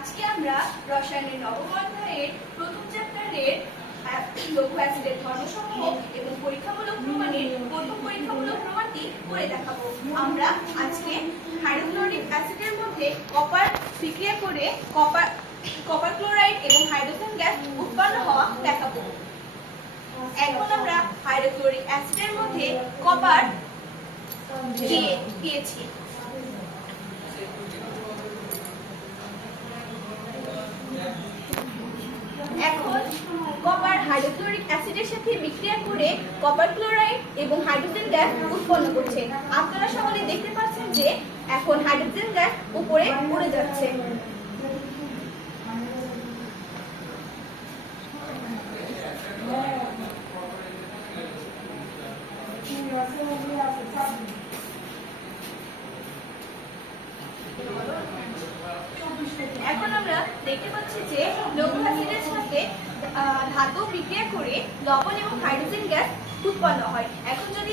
আজকে আমরা রসায়নের নবম অধ্যায়ের প্রথম চ্যাপ্টারের লঘু অ্যাসিডের ধর্মসমূহ এবং পরীক্ষামূলক প্রমাণের প্রথম পরীক্ষামূলক প্রমাণটি করে দেখাবো। আমরা আজকে হাইড্রোক্লোরিক অ্যাসিডের মধ্যে কপার বিক্রিয়া করে কপার ক্লোরাইড এবং হাইড্রোজেন গ্যাস উৎপন্ন হওয়া দেখাবো। এখন আমরা হাইড্রোক্লোরিক অ্যাসিডের মধ্যে কপার দিয়েছি। এখন কপার হাইড্রোক্লোরিক অ্যাসিডের সাথে বিক্রিয়া করে কপার ক্লোরাইড এবং হাইড্রোজেন গ্যাস উৎপন্ন করছে। আপনারা সকলে দেখতে পাচ্ছেন যে এখন হাইড্রোজেন গ্যাস উপরে উড়ে যাচ্ছে। এখন আমরা দেখতে পাচ্ছি যে লঘু অ্যাসিডের সাথে ধাতু বিক্রিয়া করে লবণ এবং হাইড্রোজেন গ্যাস উৎপন্ন হয়। এখন যদি